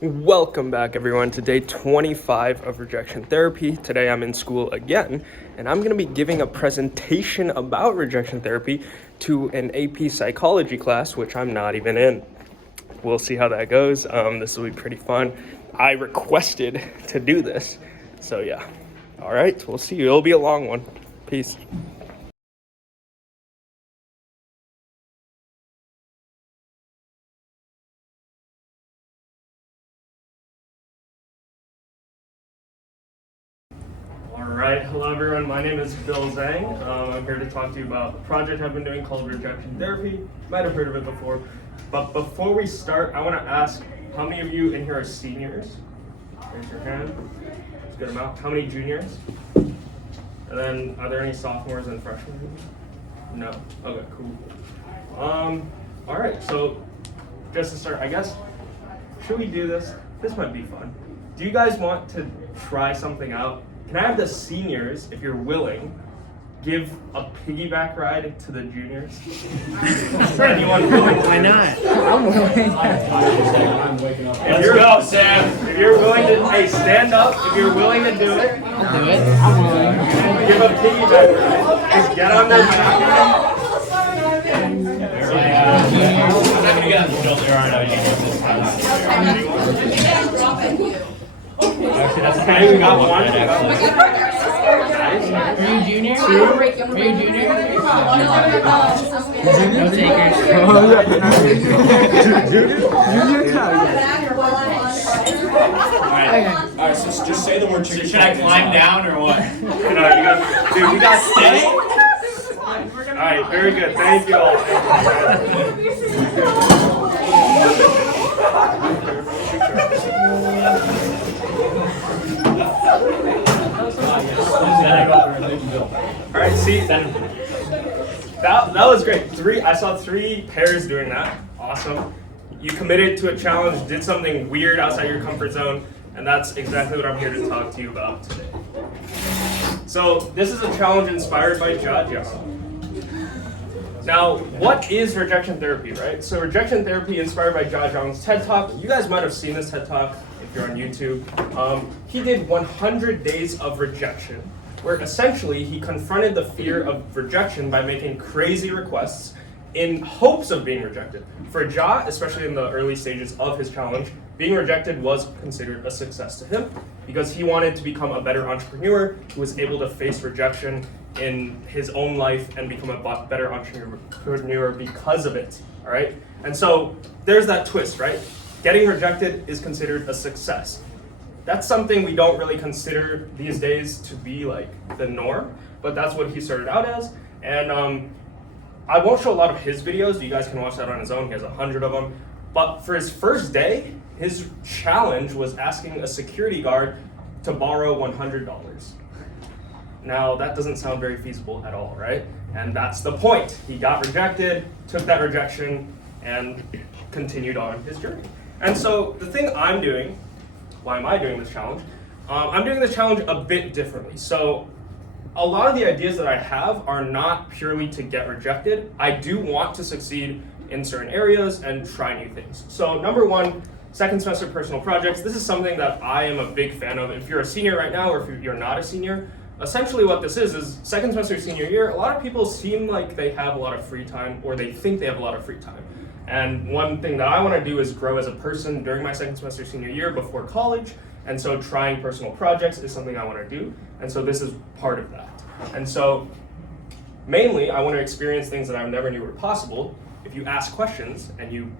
Welcome back, everyone, to day 25 of Rejection Therapy. Today I'm in school again, and I'm going to be giving a presentation about rejection therapy to an AP psychology class, which I'm not even in. We'll see how that goes. This will be pretty fun. I requested to do this, so yeah. All right, we'll see you. It'll be a long one. Peace. Alright, hello everyone, my name is Bill Zhang. I'm here to talk to you about a project I've been doing called Rejection Therapy. You might have heard of it before. But before we start, I want to ask, how many of you in here are seniors? Raise your hand. That's a good amount. How many juniors? And then, are there any sophomores and freshmen? No? Okay, cool. Alright, so just to start, I guess, should we do this? This might be fun. Do you guys want to try something out? Can I have the seniors, if you're willing, give a piggyback ride to the juniors? Anyone willing? Why not? I'm willing. Let's go, Sam. If you're willing to, hey, stand up. If you're willing to do it, I'll do it. I'm willing. give a piggyback ride. Just get on their back. Okay, we got one. Are you junior? Are you junior? No Alright, so just say the word chicken. Should I climb down or what? You got steady. Alright, very good. Thank you all. Alright, see, that was great. I saw 3 pairs doing that. Awesome. You committed to a challenge, did something weird outside your comfort zone, and that's exactly what I'm here to talk to you about today. So, this is a challenge inspired by Jia. Now, what is rejection therapy, right? So, rejection therapy inspired by Jia TED Talk. You guys might have seen this TED Talk if you're on YouTube. He did 100 days of rejection, where essentially he confronted the fear of rejection by making crazy requests in hopes of being rejected. For Jia, especially in the early stages of his challenge, being rejected was considered a success to him because he wanted to become a better entrepreneur who was able to face rejection in his own life and become a better entrepreneur because of it, all right? And so there's that twist, right? Getting rejected is considered a success. That's something we don't really consider these days to be like the norm, but that's what he started out as. And I won't show a lot of his videos. You guys can watch that on his own. He has 100 of them. But for his first day, his challenge was asking a security guard to borrow $100. Now, that doesn't sound very feasible at all, right? And that's the point. He got rejected, took that rejection, and continued on his journey. And so the thing I'm doing, why am I doing this challenge? I'm doing this challenge a bit differently. So a lot of the ideas that I have are not purely to get rejected. I do want to succeed in certain areas and try new things. So number 1, second semester personal projects. This is something that I am a big fan of. If you're a senior right now or if you're not a senior, essentially what this is second semester senior year, a lot of people seem like they have a lot of free time or they think they have a lot of free time. And one thing that I want to do is grow as a person during my second semester senior year before college. And so trying personal projects is something I want to do. And so this is part of that. And so mainly I want to experience things that I never knew were possible. If you ask questions and you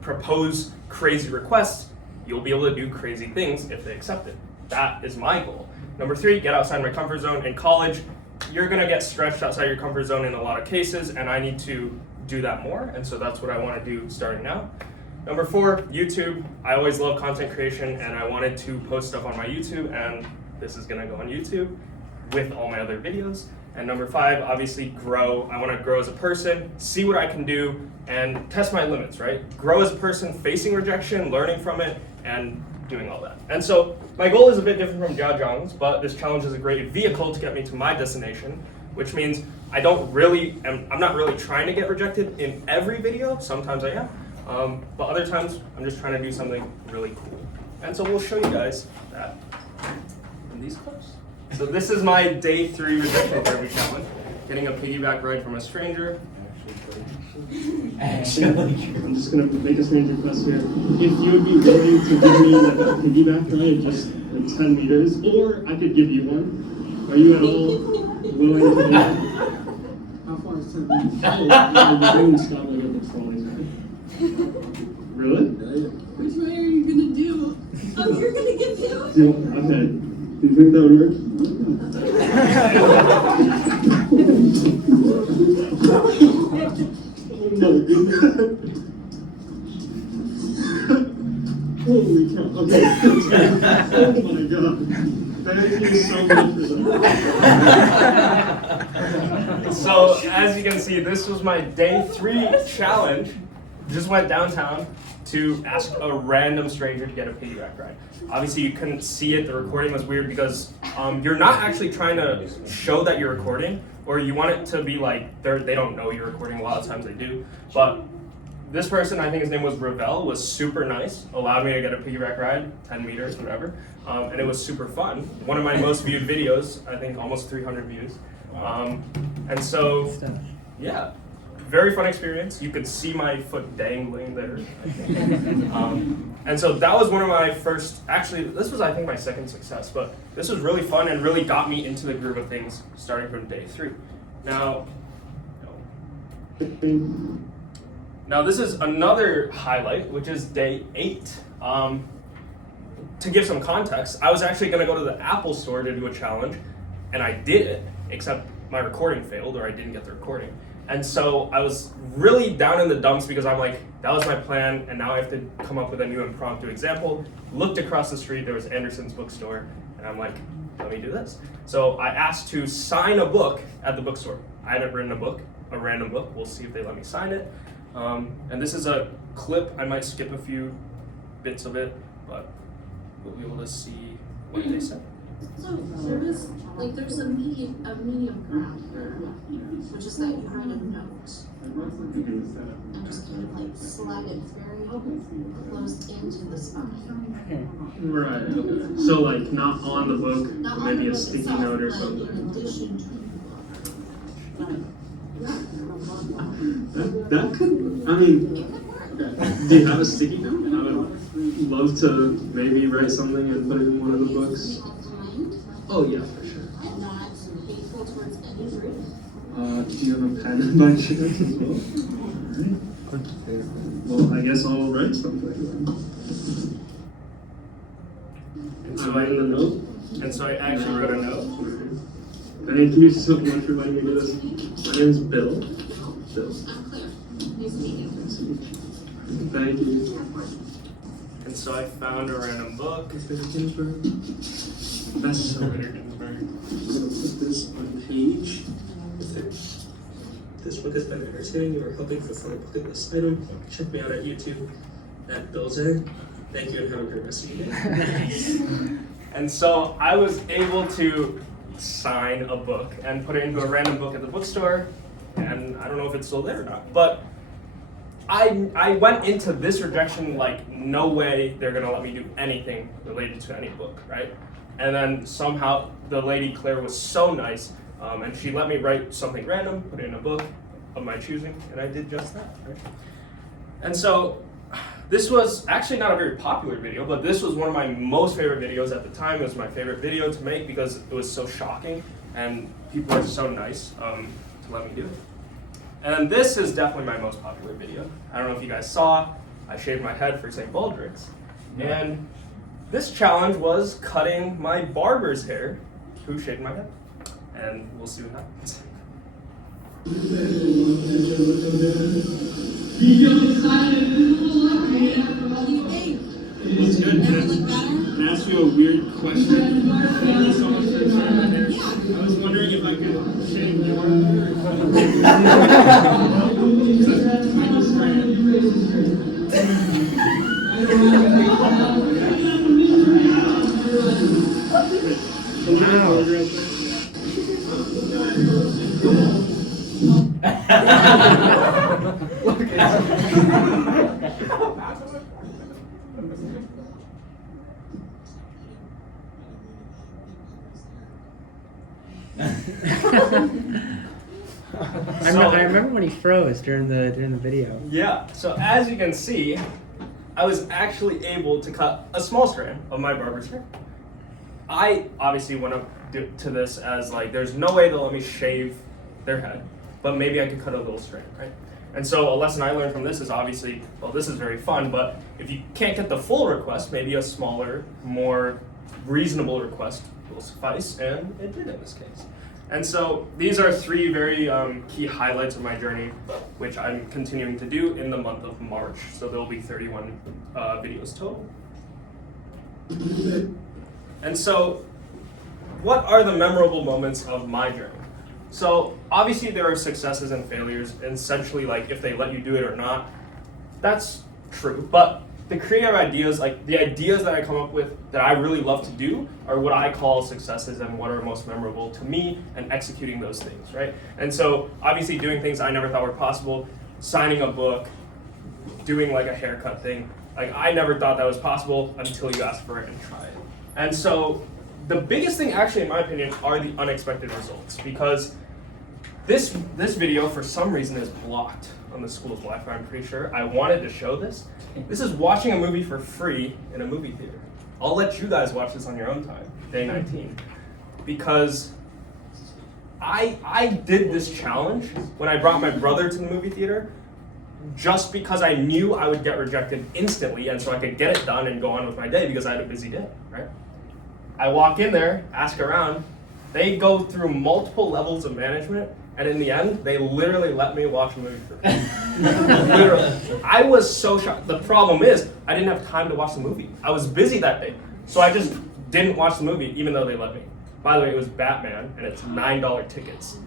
propose crazy requests, you'll be able to do crazy things if they accept it. That is my goal. Number 3, get outside my comfort zone. In college, you're going to get stretched outside your comfort zone in a lot of cases, and I need to do that more, and so that's what I want to do starting now. Number 4, YouTube. I always love content creation, and I wanted to post stuff on my YouTube, and this is going to go on YouTube with all my other videos. And number 5, obviously grow. I want to grow as a person, see what I can do, and test my limits, right? Grow as a person, facing rejection, learning from it, and doing all that. And so my goal is a bit different from Jia Zhang's, but this challenge is a great vehicle to get me to my destination, which means I'm not really trying to get rejected in every video. Sometimes I am, But other times, I'm just trying to do something really cool. And so we'll show you guys that in these clips. So this is my day 3 rejection therapy challenge. Getting a piggyback ride from a stranger. I'm just gonna make a strange request here. If you would be willing to give me like a piggyback ride, just like 10 meters, or I could give you one. Are you at all willing to do that? How far is 10 meters? Oh, the balloon's got like a trolley. Really? Which way are you gonna do? Oh, you're gonna give him? Okay. Do you think that would work? Oh my goodness. Holy cow. Okay. Oh my god. Thank you so much for that. So as you can see, this was my day 3 challenge. Just went downtown to ask a random stranger to get a piggyback ride. Obviously you couldn't see it, the recording was weird because you're not actually trying to show that you're recording, or you want it to be like they don't know you're recording. A lot of times they do, but this person, I think his name was Ravel, was super nice, allowed me to get a piggyback ride, 10 meters, whatever, and it was super fun. One of my most viewed videos, I think almost 300 views. And so, yeah, very fun experience. You could see my foot dangling there, I think. And so that was one of my first, actually, this was I think my second success, but this was really fun and really got me into the groove of things starting from day 3. Now this is another highlight, which is day 8. To give some context, I was actually gonna go to the Apple store to do a challenge, and I did it, except my recording failed, or I didn't get the recording. And so I was really down in the dumps because I'm like, that was my plan, and now I have to come up with a new impromptu example. Looked across the street, there was Anderson's bookstore, and I'm like, let me do this. So I asked to sign a book at the bookstore. I hadn't written a book, a random book. We'll see if they let me sign it. And this is a clip. I might skip a few bits of it, but we'll be able to see what they said. So there is, like, there's a medium ground here, which is that you write a note and just kind of like slide it very close into the spine. Right. Okay. So like not on the book, Not on maybe the a book sticky itself, note or but something. in addition to the book. That could, I mean, It could work. do you have a sticky note? I would love to maybe write something and put it in one of the books. Oh yeah, for sure. And not hateful towards any group. Do you have a pen by chance as well? Well, I guess I'll write something then. I'm writing a note. And so I actually wrote a note. Thank you so much for letting me do this. My name's Bill. Bill. I'm Claire. Nice to meet you. Thank you. And so I found a random book. Ginsburg. Bestseller. I'm gonna put this on page. This book has been entertaining. You are helping fulfill a bucket list item. Check me out at YouTube at Bill's Egg. Thank you and have a great rest of your day. And so I was able to sign a book and put it into a random book at the bookstore, and I don't know if it's still there or not, but I went into this rejection like, no way they're gonna let me do anything related to any book, right? And then somehow the lady Claire was so nice, and she let me write something random, put it in a book of my choosing, and I did just that, right? And so this was actually not a very popular video, but this was one of my most favorite videos at the time. It was my favorite video to make because it was so shocking, and people were so nice to let me do it. And this is definitely my most popular video. I don't know if you guys saw, I shaved my head for St. Baldrick's. And this challenge was cutting my barber's hair, who shaved my head. And we'll see what happens. What do you think? That's good. Does it look better? Can I ask you a weird question? Thank you so much for your time. Yeah. I was wondering if I could shave more. I remember when he froze during the video. Yeah, so as you can see, I was actually able to cut a small strand of my barber's hair. I obviously went up to this as like, there's no way they'll let me shave their head, but maybe I could cut a little strand, right? And so a lesson I learned from this is obviously, well, this is very fun, but if you can't get the full request, maybe a smaller, more reasonable request will suffice, and it did in this case. And so these are 3 very key highlights of my journey, which I'm continuing to do in the month of March. So there will be 31 videos total. And so what are the memorable moments of my journey? So obviously there are successes and failures, and essentially like if they let you do it or not, that's true. But the creative ideas, like the ideas that I come up with that I really love to do are what I call successes and what are most memorable to me, and executing those things, right? And so obviously doing things I never thought were possible, signing a book, doing like a haircut thing, like I never thought that was possible until you ask for it and try it. And so the biggest thing actually in my opinion are the unexpected results, because this video for some reason is blocked on the school's Wi-Fi, I'm pretty sure. I wanted to show this. This is watching a movie for free in a movie theater. I'll let you guys watch this on your own time, day 19. Because I did this challenge when I brought my brother to the movie theater, just because I knew I would get rejected instantly, and so I could get it done and go on with my day because I had a busy day, right? I walk in there, ask around, they go through multiple levels of management, and in the end, they literally let me watch a movie for free. Literally. I was so shocked. The problem is, I didn't have time to watch the movie. I was busy that day, so I just didn't watch the movie, even though they let me. By the way, it was Batman, and it's $9 tickets.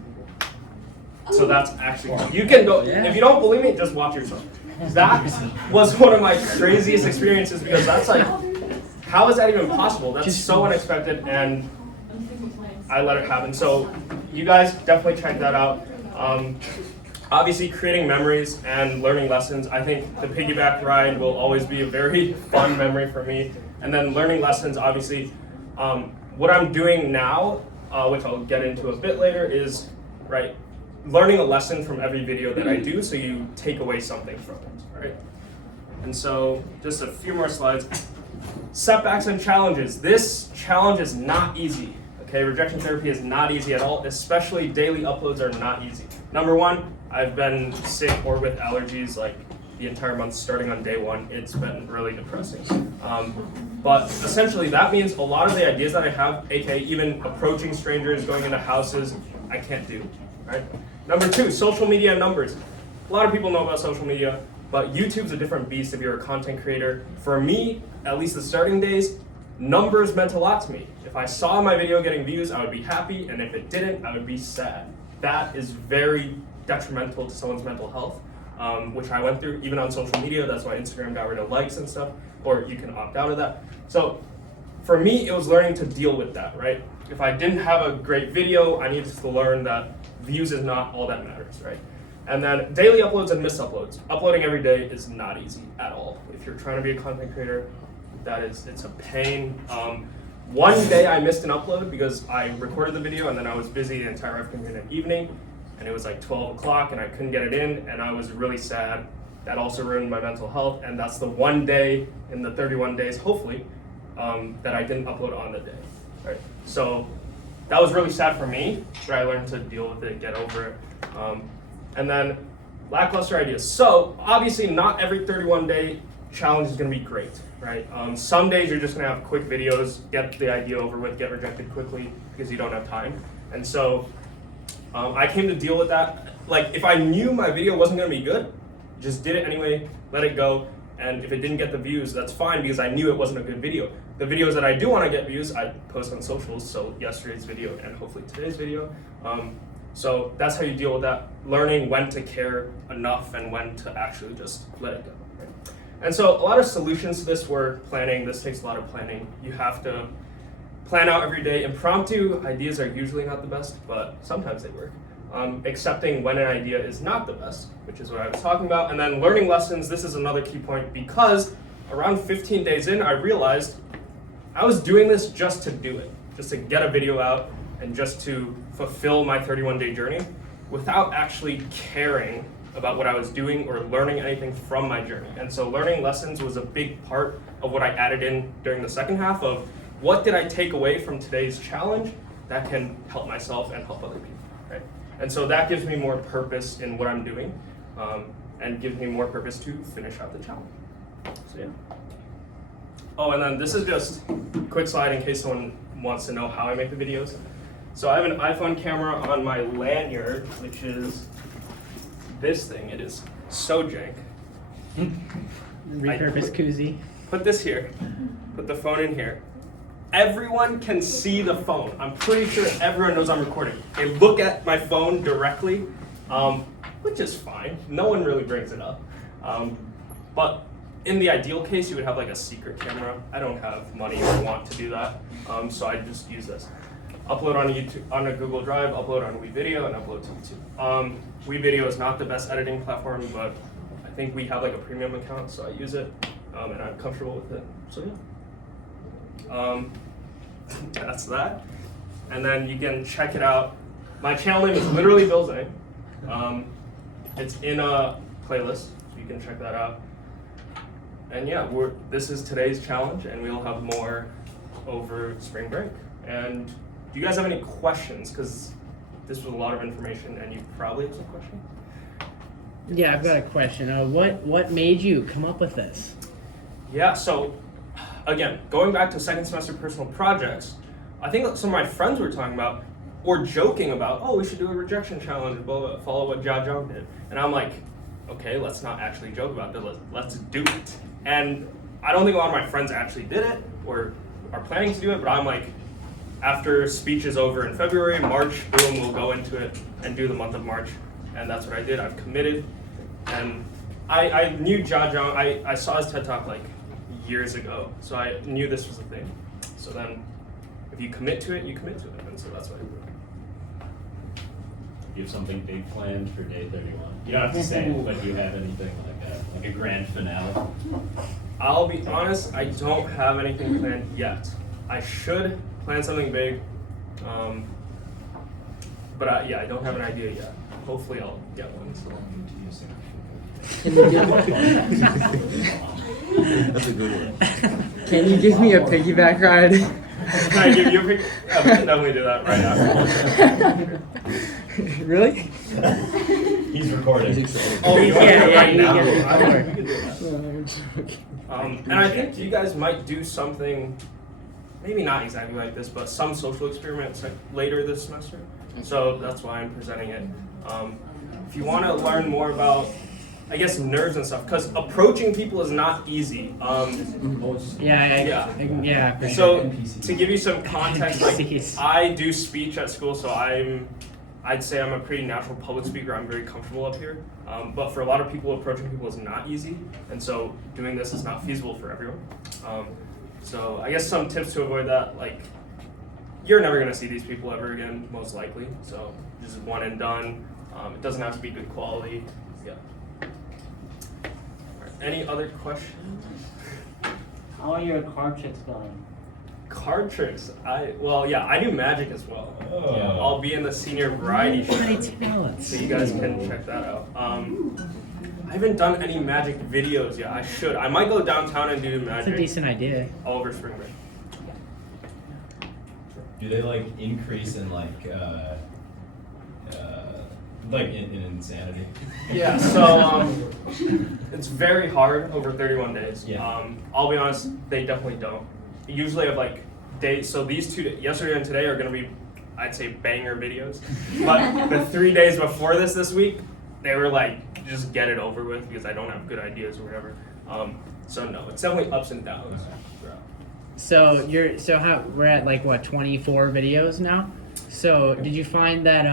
So that's actually, you can go, if you don't believe me, just watch yourself. That was one of my craziest experiences, because that's like, how is that even possible? That's so unexpected, and I let it happen. So you guys definitely check that out. Obviously, creating memories and learning lessons. I think the piggyback ride will always be a very fun memory for me. And then learning lessons, obviously, what I'm doing now, which I'll get into a bit later, is learning a lesson from every video that I do, so you take away something from it, right? And so just a few more slides. Setbacks and challenges. This challenge is not easy. Okay, rejection therapy is not easy at all, especially daily uploads are not easy. Number 1, I've been sick or with allergies like the entire month starting on day 1. It's been really depressing. But essentially that means a lot of the ideas that I have, aka even approaching strangers, going into houses, I can't do, right? Number 2, social media numbers. A lot of people know about social media, but YouTube's a different beast if you're a content creator. For me, at least the starting days, numbers meant a lot to me. If I saw my video getting views, I would be happy, and if it didn't, I would be sad. That is very detrimental to someone's mental health, which I went through even on social media. That's why Instagram got rid of likes and stuff, or you can opt out of that. So for me, it was learning to deal with that, right? If I didn't have a great video, I needed to learn that views is not all that matters, right? And then daily uploads and missed uploads. Uploading every day is not easy at all. If you're trying to be a content creator, it's a pain. One day I missed an upload because I recorded the video and then I was busy the entire afternoon and evening, and it was like 12 o'clock and I couldn't get it in, and I was really sad. That also ruined my mental health, and that's the one day in the 31 days, hopefully, that I didn't upload on the day. Right? So that was really sad for me, but I learned to deal with it, get over it. And then lackluster ideas. So obviously not every 31-day challenge is going to be great, right? Some days you're just going to have quick videos, get the idea over with, get rejected quickly because you don't have time. And so I came to deal with that. Like if I knew my video wasn't going to be good, just did it anyway, let it go. And if it didn't get the views, that's fine because I knew it wasn't a good video. The videos that I do want to get views, I post on socials. So yesterday's video and hopefully today's video. So that's how you deal with that. Learning when to care enough and when to actually just let it go. Right? And so a lot of solutions to this were planning. This takes a lot of planning. You have to plan out every day. Impromptu ideas are usually not the best, but sometimes they work. Accepting when an idea is not the best, which is what I was talking about. And then learning lessons. This is another key point because around 15 days in, I realized I was doing this just to do it, just to get a video out. and just to fulfill my 31-day journey without actually caring about what I was doing or learning anything from my journey. And so learning lessons was a big part of what I added in during the second half of what did I take away from today's challenge that can help myself and help other people, right? And so that gives me more purpose in what I'm doing, and gives me more purpose to finish out the challenge. So yeah. Oh, and then this is just a quick slide in case someone wants to know how I make the videos. So I have an iPhone camera on my lanyard, which is this thing. It is so jank. Repurposed koozie. Put this here, put the phone in here. Everyone can see the phone. I'm pretty sure everyone knows I'm recording. They look at my phone directly, which is fine. No one really brings it up. But in the ideal case, you would have like a secret camera. I don't have money or want to do that, so I just use this. Upload on YouTube, on a Google Drive, upload on WeVideo, and upload to YouTube. WeVideo is not the best editing platform, but I think we have like a premium account, so I use it, and I'm comfortable with it. So yeah. That's that. And then you can check it out. My channel name is literally Bill Zane. It's in a playlist, so you can check that out. And yeah, this is today's challenge, and we'll have more over spring break. And do you guys have any questions? Because this was a lot of information, and you probably have some questions. Yeah, I've got a question. What made you come up with this? Yeah, so again, going back to second semester personal projects, I think some of my friends were talking about or joking about, oh, we should do a rejection challenge, blah, blah, follow what Ja Jung did. And I'm like, okay, let's not actually joke about it, let's do it. And I don't think a lot of my friends actually did it or are planning to do it, but I'm like, after speech is over in February, March, boom, we'll go into it and do the month of March. And that's what I did. I've committed. And I knew Ja Jung, I saw his TED Talk like years ago, so I knew this was a thing. So then, if you commit to it, you commit to it. And so that's what I did. You have something big planned for day 31? You don't have to say it, but do you have anything like a grand finale? I'll be honest, I don't have anything planned yet. I should plan something big, but I don't have an idea yet. Hopefully I'll get one. So. That's a good one. Can you give me a piggyback ride? Can I give you a picture? Yeah, we can definitely do that right after. Really? He's recording. He's excited. Oh, you want to do it right now? We can do it. And I think you guys might do something, maybe not exactly like this, but some social experiments like later this semester. So that's why I'm presenting it. If you want to learn more about, I guess, nerves and stuff, because approaching people is not easy. Yeah. For So sure. to give you some context, like NPCs. I do speech at school, so I'd say I'm a pretty natural public speaker. I'm very comfortable up here. But for a lot of people, approaching people is not easy, and so doing this is not feasible for everyone. So I guess some tips to avoid that, like you're never gonna see these people ever again, most likely. So just one and done. It doesn't have to be good quality. Yeah. All right. Any other questions? How are your card tricks going? Card tricks. I do magic as well. Oh. Yeah, I'll be in the senior variety show, Many talents. so you guys can check that out. I haven't done any magic videos yet. I should. I might go downtown and do That's a magic decent idea. all over spring break. Do they like increase in in insanity? Yeah. So it's very hard over 31 days. Yeah. I'll be honest, they definitely don't. Usually I have like days. So these yesterday and today are gonna be, I'd say, banger videos. But the 3 days before this week, they were like, just get it over with because I don't have good ideas or whatever. So no, it's definitely ups and downs. So we're at like what 24 videos now. So did you find that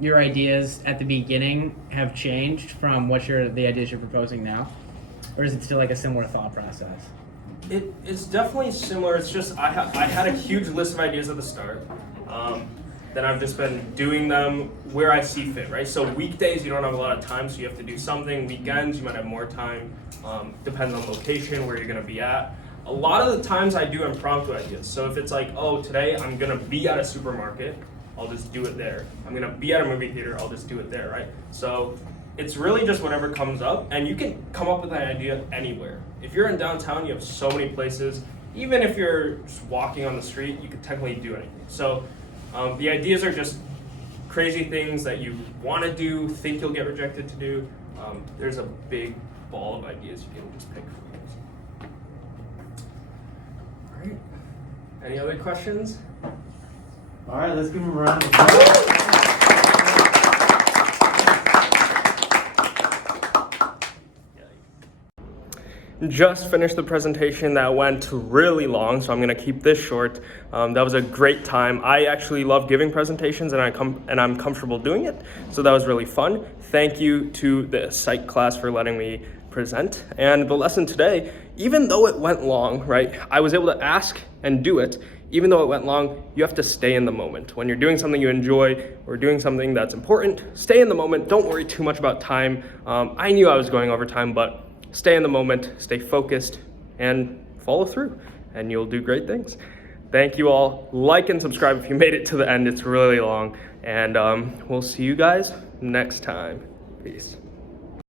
your ideas at the beginning have changed from the ideas you're proposing now, or is it still like a similar thought process? It's definitely similar. It's just I had a huge list of ideas at the start. Then I've just been doing them where I see fit, right? So weekdays you don't have a lot of time, so you have to do something. Weekends you might have more time. Depends on location, where you're gonna be at. A lot of the times I do impromptu ideas. So if it's like, oh, today I'm gonna be at a supermarket, I'll just do it there. I'm gonna be at a movie theater, I'll just do it there, right? So it's really just whatever comes up, and you can come up with an idea anywhere. If you're in downtown, you have so many places. Even if you're just walking on the street, you could technically do anything. So the ideas are just crazy things that you want to do, think you'll get rejected to do. There's a big ball of ideas you can just pick from. All right. Any other questions? All right, let's give him a round of applause. Just finished the presentation that went really long, so I'm gonna keep this short. That was a great time. I actually love giving presentations, and I'm comfortable doing it, so that was really fun. Thank you to the psych class for letting me present. And the lesson today, even though it went long, right, I was able to ask and do it. Even though it went long, you have to stay in the moment. When you're doing something you enjoy or doing something that's important, stay in the moment. Don't worry too much about time. I knew I was going over time, but stay in the moment, stay focused, and follow through, and you'll do great things. Thank you all. Like and subscribe if you made it to the end. It's really long, and we'll see you guys next time. Peace.